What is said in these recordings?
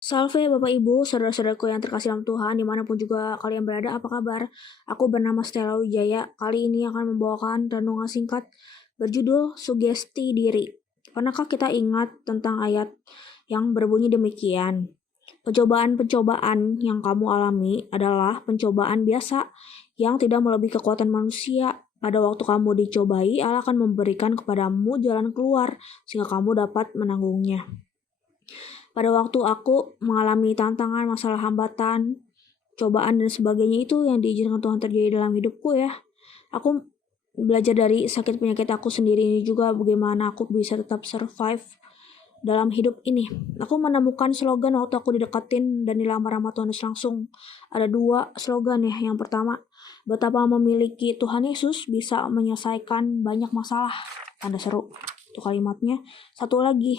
Salve Bapak Ibu, saudara-saudaraku yang terkasih dalam Tuhan, dimanapun juga kalian berada, apa kabar? Aku bernama Stella Wijaya, kali ini akan membawakan renungan singkat berjudul Sugesti Diri. Pernahkah kita ingat tentang ayat yang berbunyi demikian? Pencobaan-pencobaan yang kamu alami adalah pencobaan biasa yang tidak melebihi kekuatan manusia. Pada waktu kamu dicobai, Allah akan memberikan kepadamu jalan keluar sehingga kamu dapat menanggungnya. Pada waktu aku mengalami tantangan, masalah hambatan, cobaan dan sebagainya itu yang diizinkan Tuhan terjadi dalam hidupku ya. Aku belajar dari sakit penyakit aku sendiri ini juga bagaimana aku bisa tetap survive dalam hidup ini. Aku menemukan slogan waktu aku didekatin dan dilamar sama Tuhan Yesus langsung. Ada 2 slogan ya. Yang pertama, betapa memiliki Tuhan Yesus bisa menyelesaikan banyak masalah. Tanda seru. Itu kalimatnya. Satu lagi,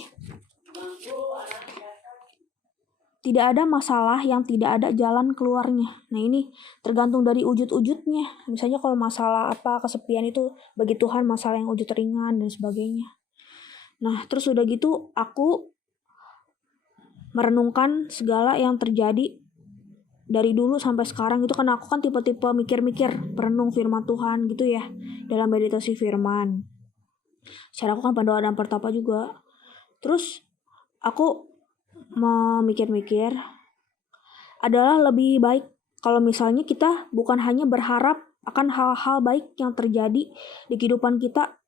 tidak ada masalah yang tidak ada jalan keluarnya. Nah ini tergantung dari wujud-wujudnya. Misalnya kalau masalah kesepian itu bagi Tuhan masalah yang wujud ringan dan sebagainya. Nah terus udah gitu aku merenungkan segala yang terjadi dari dulu sampai sekarang itu, kan aku kan tipe-tipe mikir-mikir, perenung firman Tuhan gitu ya, dalam meditasi firman. Secara aku kan pendoa dan pertapa juga. Terus aku memikir-mikir adalah lebih baik kalau misalnya kita bukan hanya berharap akan hal-hal baik yang terjadi di kehidupan kita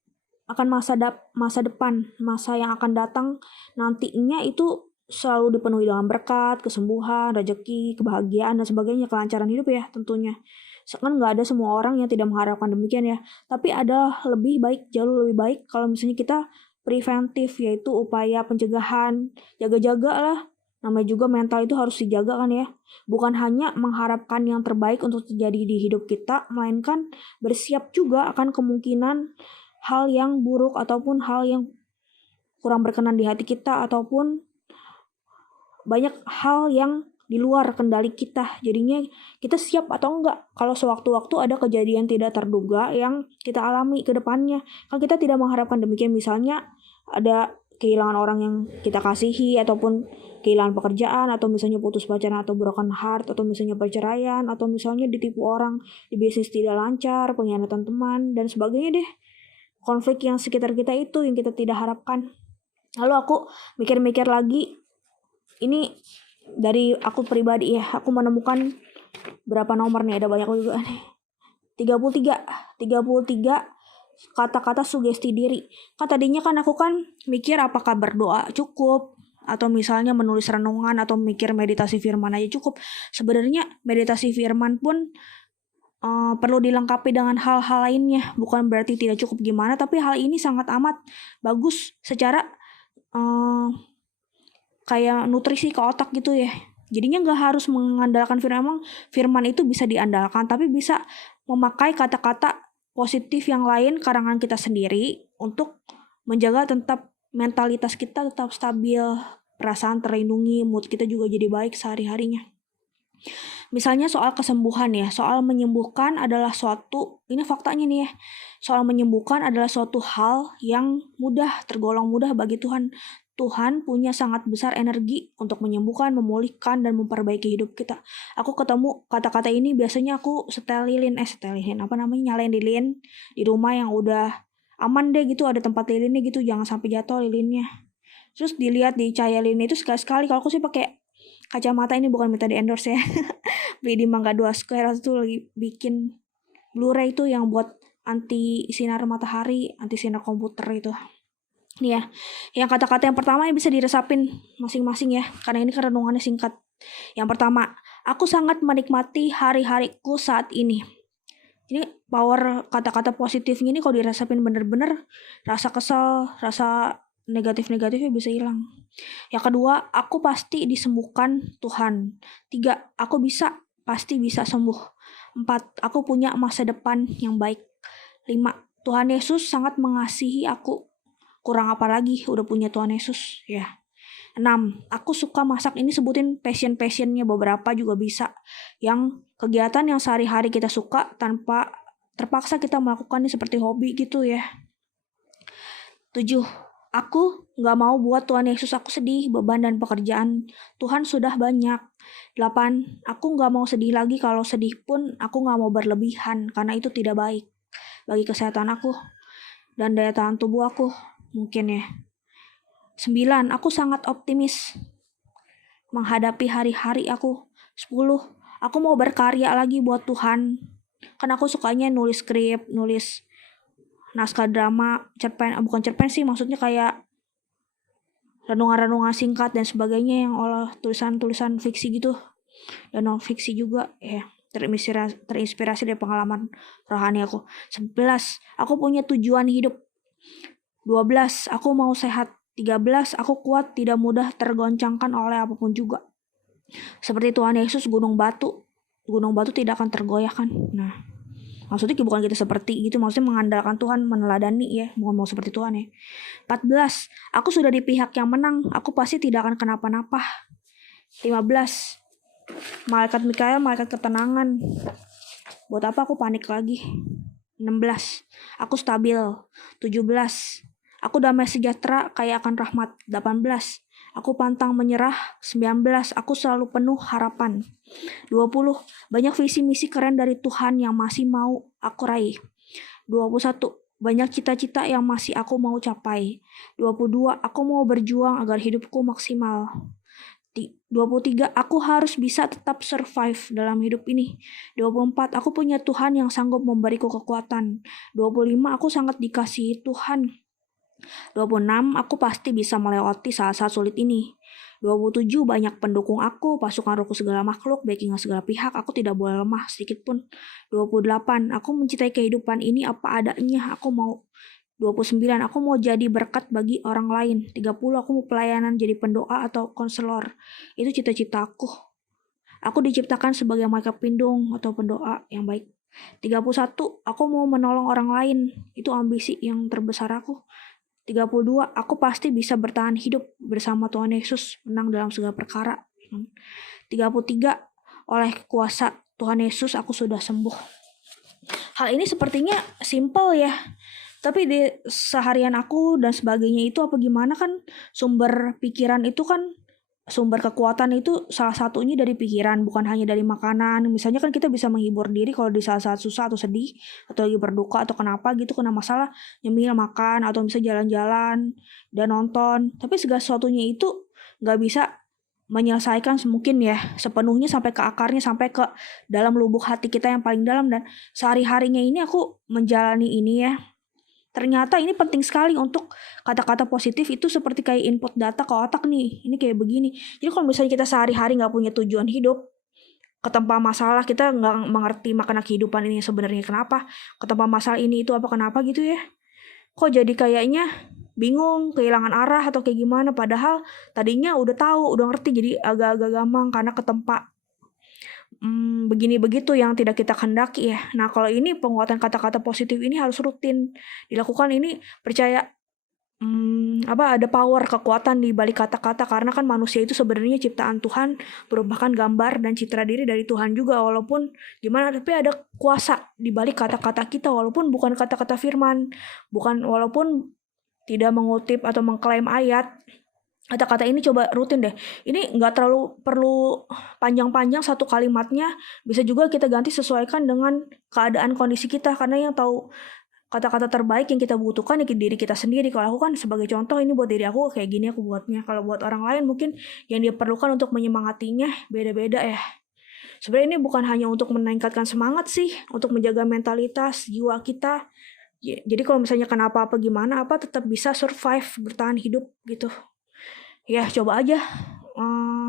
akan masa depan, masa yang akan datang nantinya itu selalu dipenuhi dengan berkat, kesembuhan, rezeki, kebahagiaan dan sebagainya, kelancaran hidup ya tentunya. Kan nggak ada semua orang yang tidak mengharapkan demikian ya. Tapi ada lebih baik, jauh lebih baik kalau misalnya kita preventif, yaitu upaya pencegahan, jaga-jaga lah. Namanya juga mental itu harus dijaga kan ya. Bukan hanya mengharapkan yang terbaik untuk terjadi di hidup kita, melainkan bersiap juga akan kemungkinan hal yang buruk ataupun hal yang kurang berkenan di hati kita, ataupun banyak hal yang di luar kendali kita. Jadinya kita siap atau enggak kalau sewaktu-waktu ada kejadian tidak terduga yang kita alami ke depannya. Kan kita tidak mengharapkan demikian, misalnya ada kehilangan orang yang kita kasihi, ataupun kehilangan pekerjaan, atau misalnya putus pacaran atau broken heart, atau misalnya perceraian, atau misalnya ditipu orang, di bisnis tidak lancar, pengkhianatan teman, dan sebagainya deh. Konflik yang sekitar kita itu yang kita tidak harapkan. Lalu aku mikir-mikir lagi, ini dari aku pribadi ya, aku menemukan berapa nomor nih, ada banyak juga nih. 33 kata-kata sugesti diri. Kan tadinya kan aku kan mikir apakah berdoa cukup, atau misalnya menulis renungan atau mikir meditasi firman aja cukup. Sebenarnya meditasi firman pun perlu dilengkapi dengan hal-hal lainnya. Bukan berarti tidak cukup gimana, tapi hal ini sangat amat bagus secara kayak nutrisi ke otak gitu ya. Jadinya nggak harus mengandalkan firman. Firman itu bisa diandalkan, tapi bisa memakai kata-kata positif yang lain karangan kita sendiri untuk menjaga tetap mentalitas kita tetap stabil, perasaan terlindungi, mood kita juga jadi baik sehari-harinya. Misalnya soal kesembuhan ya, soal menyembuhkan adalah suatu, ini faktanya nih ya, soal menyembuhkan adalah suatu hal yang mudah, tergolong mudah bagi Tuhan. Tuhan punya sangat besar energi untuk menyembuhkan, memulihkan, dan memperbaiki hidup kita. Aku ketemu kata-kata ini biasanya aku nyalain lilin di rumah yang udah aman deh gitu, ada tempat lilinnya gitu, jangan sampai jatuh lilinnya. Terus dilihat di cahaya lilin itu sekali-sekali. Kalau aku sih pakai kacamata, ini bukan minta di endorse ya. Beli di Mangga 2 Square itu lagi bikin Blu-ray itu yang buat anti sinar matahari, anti sinar komputer itu. Nih ya, yang kata-kata yang pertama yang bisa diresapin masing-masing ya, karena ini kan renungannya singkat. Yang pertama, aku sangat menikmati hari-hariku saat ini. Ini power kata-kata positifnya ini kalau diresapin bener-bener, rasa kesel, rasa negatif-negatifnya bisa hilang. Yang kedua, aku pasti disembuhkan Tuhan. 3, aku pasti bisa sembuh. 4, aku punya masa depan yang baik. 5, Tuhan Yesus sangat mengasihi aku. Kurang apa lagi, udah punya Tuhan Yesus ya. 6, aku suka masak. Ini sebutin passion-passionnya, beberapa juga bisa. Yang kegiatan yang sehari-hari kita suka tanpa terpaksa kita melakukannya seperti hobi gitu ya. 7, Aku gak mau buat Tuhan Yesus aku sedih, beban dan pekerjaan Tuhan sudah banyak. 8. Aku gak mau sedih lagi, kalau sedih pun aku gak mau berlebihan, karena itu tidak baik bagi kesehatan aku dan daya tahan tubuh aku, mungkin ya. 9. Aku sangat optimis menghadapi hari-hari aku. 10. Aku mau berkarya lagi buat Tuhan, kan aku sukanya nulis skrip, nulis naskah drama, bukan cerpen sih, maksudnya kayak renungan-renungan singkat dan sebagainya yang olah tulisan-tulisan fiksi gitu dan non fiksi juga ya, terinspirasi dari pengalaman rohani aku. 11. Aku punya tujuan hidup. 12. Aku mau sehat. 13. Aku kuat, tidak mudah tergoncangkan oleh apapun juga. Seperti Tuhan Yesus, gunung batu tidak akan tergoyahkan. Nah, maksudnya bukan kita seperti gitu, maksudnya mengandalkan Tuhan, meneladani ya, bukan mau seperti Tuhan ya. 14. Aku sudah di pihak yang menang, aku pasti tidak akan kenapa-napa. 15. Malaikat Mikael, malaikat ketenangan. Buat apa aku panik lagi? 16. Aku stabil. 17. Aku damai sejahtera, kaya akan rahmat. 18. Aku pantang menyerah. 19. Aku selalu penuh harapan. 20. Banyak visi misi keren dari Tuhan yang masih mau aku raih. 21. Banyak cita-cita yang masih aku mau capai. 22. Aku mau berjuang agar hidupku maksimal. 23. Aku harus bisa tetap survive dalam hidup ini. 24. Aku punya Tuhan yang sanggup memberiku kekuatan. 25. Aku sangat dikasihi Tuhan. 26. Aku pasti bisa melewati saat-saat sulit ini. 27. Banyak pendukung aku, pasukan rohku segala makhluk, backingan segala pihak, aku tidak boleh lemah sedikit pun. 28. Aku mencintai kehidupan ini apa adanya, aku mau. 29. Aku mau jadi berkat bagi orang lain. 30. Aku mau pelayanan jadi pendoa atau konselor. Itu cita-cita aku. Aku diciptakan sebagai malaikat pelindung atau pendoa yang baik. 31. Aku mau menolong orang lain. Itu ambisi yang terbesar aku. 32. Aku pasti bisa bertahan hidup bersama Tuhan Yesus, menang dalam segala perkara. 33. Oleh kuasa Tuhan Yesus aku sudah sembuh. Hal ini sepertinya simple ya, tapi di seharian aku dan sebagainya itu apa gimana, kan sumber pikiran itu kan, sumber kekuatan itu salah satunya dari pikiran, bukan hanya dari makanan. Misalnya kan kita bisa menghibur diri kalau di saat-saat susah atau sedih atau lagi berduka atau kenapa gitu, kena masalah, nyemil makan atau bisa jalan-jalan dan nonton. Tapi segala sesuatunya itu gak bisa menyelesaikan mungkin ya sepenuhnya sampai ke akarnya, sampai ke dalam lubuk hati kita yang paling dalam. Dan sehari-harinya ini aku menjalani ini ya, ternyata ini penting sekali untuk kata-kata positif itu seperti kayak input data ke otak nih. Ini kayak begini. Jadi kalau misalnya kita sehari-hari gak punya tujuan hidup, ketempa masalah, kita gak mengerti makna kehidupan ini sebenarnya kenapa, ketempa masalah ini itu apa kenapa gitu ya, kok jadi kayaknya bingung, kehilangan arah atau kayak gimana, padahal tadinya udah tahu, udah ngerti, jadi agak-agak gampang karena ketempa begini begitu yang tidak kita kehendaki ya. Nah, kalau ini penguatan kata-kata positif ini harus rutin dilakukan. Ini percaya ada power, kekuatan di balik kata-kata, karena kan manusia itu sebenarnya ciptaan Tuhan, merupakan gambar dan citra diri dari Tuhan juga. Walaupun gimana, tapi ada kuasa di balik kata-kata kita, walaupun bukan kata-kata firman, walaupun tidak mengutip atau mengklaim ayat. Kata-kata ini coba rutin deh. Ini nggak terlalu perlu panjang-panjang satu kalimatnya, bisa juga kita ganti sesuaikan dengan keadaan kondisi kita, karena yang tahu kata-kata terbaik yang kita butuhkan ya diri kita sendiri. Kalau aku kan sebagai contoh, ini buat diri aku kayak gini aku buatnya. Kalau buat orang lain mungkin yang dia perlukan untuk menyemangatinya beda-beda ya. Sebenarnya ini bukan hanya untuk meningkatkan semangat sih, untuk menjaga mentalitas jiwa kita. Jadi kalau misalnya kenapa apa gimana apa, tetap bisa survive, bertahan hidup gitu. Ya coba aja.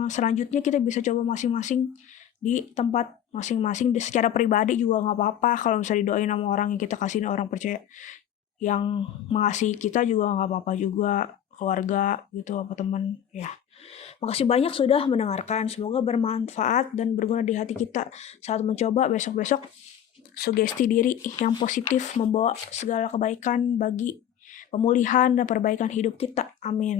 Selanjutnya kita bisa coba masing-masing di tempat masing-masing, secara pribadi juga nggak apa-apa. Kalau misalnya didoain sama orang yang kita kasihin, orang percaya yang mengasihi kita juga nggak apa-apa juga, keluarga gitu apa teman ya. Makasih banyak sudah mendengarkan, semoga bermanfaat dan berguna di hati kita saat mencoba besok-besok. Sugesti diri yang positif membawa segala kebaikan bagi pemulihan dan perbaikan hidup kita. Amin.